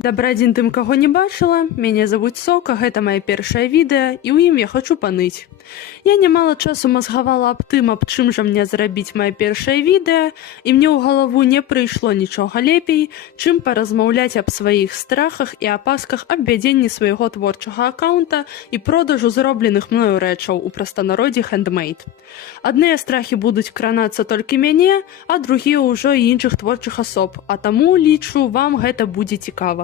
Добрый дзень тым, каго не бачыла, мяне завуць Сока, гэта маё першае відэа, і ў ім я хачу паныць. Я нямала часу мазгавала аб тым, аб чым жа мне зрабіць маё першае відэа, і мне ў галаву не прыйшло нічога лепей, чым паразмаўляць аб сваіх страхах і апасках аб вядзенні свайго творчага аккаунта і продажу зробленых мною рэчаў у прастанароддзі хендмейд. Адныя страхі будуць кранацца толькі мяне, а другія ўжо і іншых творчых асоб, а таму, лічу, вам гэта будзе цікава.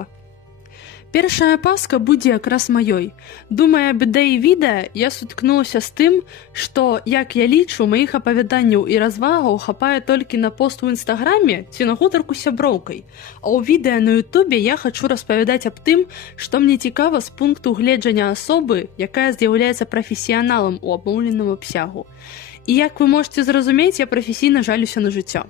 Першая апаска будзе якраз маёй. Думая аб ідэі відэа, я суткнулася з тым, што, як я лічу, маіх апавяданняў і развагаў хапае толькі на пост у інстаграме ці на гутарку з сяброўкай. А ў відэа на ютубе я хачу распавядаць аб тым, што мне цікава з пункту гледжання асобы, якая з'яўляецца прафесіяналам у абумоўленым абсягу. І як вы можете зразумець, я прафесійна жалюся на жыццё.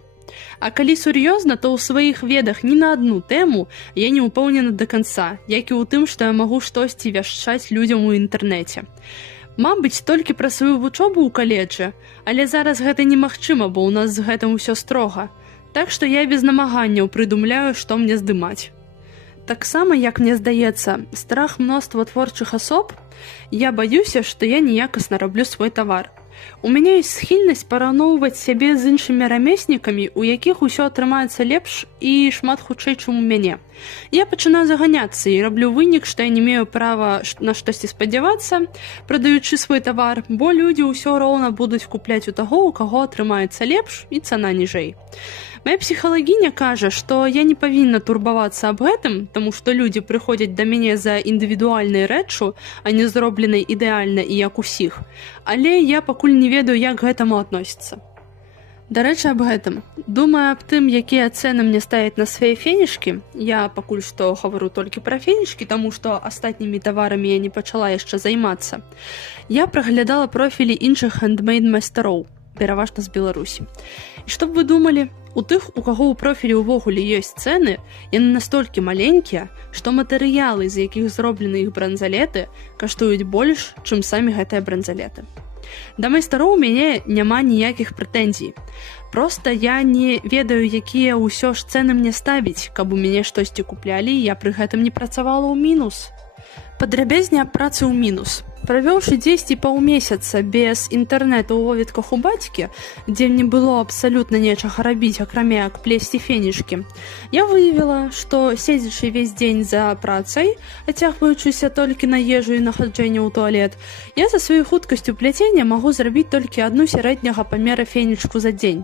А калі сур'ёзна, то ў сваіх ведах ні на адну тэму я не ўпэўнена да канца, як і ў тым, што я магу штосьці вяшчаць людзям у інтэрнэце. Мабыць, толькі пра сваю вучобу ў каледжы, але зараз гэта немагчыма, бо ў нас з гэтым усё строга. Так што я без намаганняў прыдумляю, што мне здымаць. Таксама, як мне здаецца, страх мноства творчых асоб, я баюся, што я неякасна раблю свой тавар. У мяне ёсць схільнасць параўноўваць сябе з іншымі рамеснікамі, у якіх усё атрымаецца лепш і шмат хутчэй, чым у мяне. Я пачынаю заганяцца і раблю вынік, што я не мею права на штосьці спадзявацца, прадаючы свой тавар, бо людзі ўсё роўна будуць купляць у таго, у каго атрымаецца лепш і цана ніжэй. Мая псіхалагіня кажа, што я не павінна турбавацца аб гэтым, таму што людзі прыходзяць да мяне за індывідуальнай рэччу, а не зробленай ідэальна і як усіх. Але я пакуль не ведаю, як к гэтаму адносіцца. Дарэчы, аб гэтым. Думаю аб тым, якія цэны мне ставяць на свае фенічкі. Я пакуль што гавару толькі пра фенічкі, таму што астатнімі таварамі я не пачала яшчэ займацца. Я праглядала профілі іншых хендмейд-майстароў, пераважна з Беларусі. І што б вы думалі? У тых, у каго ў профілі ўвогуле ёсць цэны, яны настолькі маленькія, што матэрыялы, з якіх зроблены іх бранзалеты, каштуюць больш, чым самі гэтыя бранзалеты. Да майстароў у мяне няма ніякіх прэтэнзій. Проста я не ведаю, якія ўсё ж цэны мне ставіць, каб у мяне штосьці куплялі, я пры гэтым не працавала ў мінус. Падрабязней аб працы ў мінус. Правёўшы дзесьці паўмесяца без інтэрнэту ў вовітках у бацькі, дзе мне было абсалютна нечага рабіць, акрамя як плесці фенічкі, я выявіла, што, седзячы весь дзень за працай, ацягваючыся толькі на ежу і нахаджэнне ў туалет, я за сваёй хуткасцю пляцення магу зрабіць толькі адну сярэдняга памера фенічку за дзень.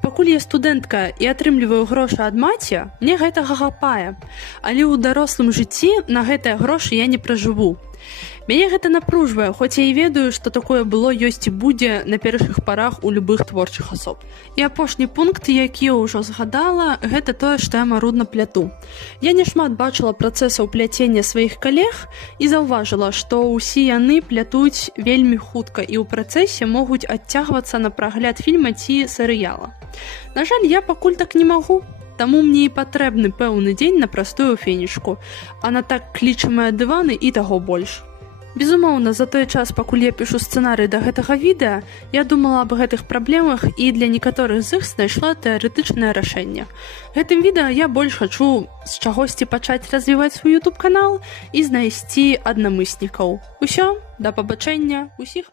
Пакуль я студэнтка і атрымліваю грошы ад маці, мне гэтага хапае, але ў дарослым жыцці на гэтыя грошы я не пражыву. Мяне гэта напружвае, хоць я і ведаю, што такое было ёсць і будзе на першых парах у любых творчых асоб. І апошні пункт, які я ўжо згадала, гэта тое, што я марудна пляту. Я няшмат бачыла працэсаў пляцення сваіх калег і заўважыла, што ўсе яны плятуць вельмі хутка і ў працэсе могуць адцягвацца на прагляд фільма ці серыяла. На жаль, я пакуль так не магу. Таму мне і патрэбны пэўны дзень на простую фенічку, а на так клічамыя дываны і таго больш. Безумоўна, за той час, пакуль я пішу сцэнарый да гэтага відэа, я думала аб гэтых праблемах і для некаторых з іх знайшла тэарэтычнае рашэнне. Гэтым відэа я больш хачу з чагосьці пачаць развіваць свой YouTube-канал і знайсці аднамыснікаў. Усё, да пабачэння, усіх